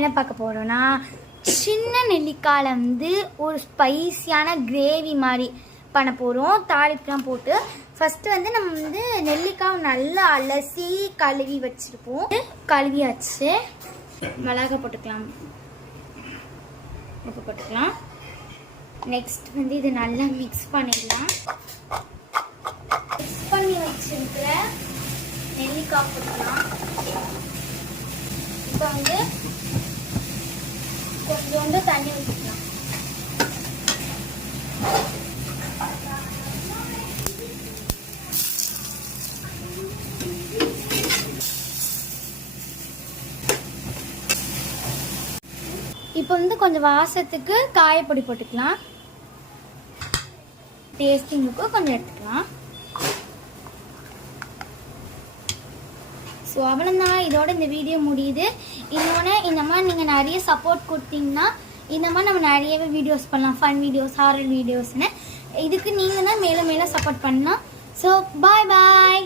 என்ன பார்க்க போகிறோன்னா, சின்ன நெல்லிக்காயில் வந்து ஒரு ஸ்பைஸியான கிரேவி மாதிரி பண்ண போகிறோம். தாளிப்புலாம் போட்டு ஃபஸ்ட்டு வந்து நம்ம வந்து நெல்லிக்காய் நல்லா அலசி கழுவி வச்சுருப்போம். கழுவியாச்சு. மிளகா போட்டுக்கலாம், உப்பு போட்டுக்கலாம். நெக்ஸ்ட் வந்து இது நல்லா மிக்ஸ் பண்ணிடலாம். மிக்ஸ் பண்ணி வச்சிருக்கிற நெல்லிக்காய் போட்டுக்கலாம். இப்போ வந்து கொஞ்சோண்டு தண்ணி ஊற்றிக்கலாம். இப்போ வந்து கொஞ்சம் வாசத்துக்கு காயப்பொடி போட்டுக்கலாம். டேஸ்டிங்குக்கு கொஞ்சம் எடுத்துக்கலாம். ஸோ அவ்வளோதான், இதோட இந்த வீடியோ முடியுது. இன்னொன்று, இந்த மாதிரி நீங்கள் நிறைய சப்போர்ட் கொடுத்தீங்கன்னா இந்த மாதிரி நம்ம நிறையவே வீடியோஸ் பண்ணலாம். ஃபன் வீடியோஸ், ஹாரர் வீடியோஸ்னு. இதுக்கு நீங்கள் தான் மேலும் மேலும் சப்போர்ட் பண்ணலாம். ஸோ பாய் பாய்.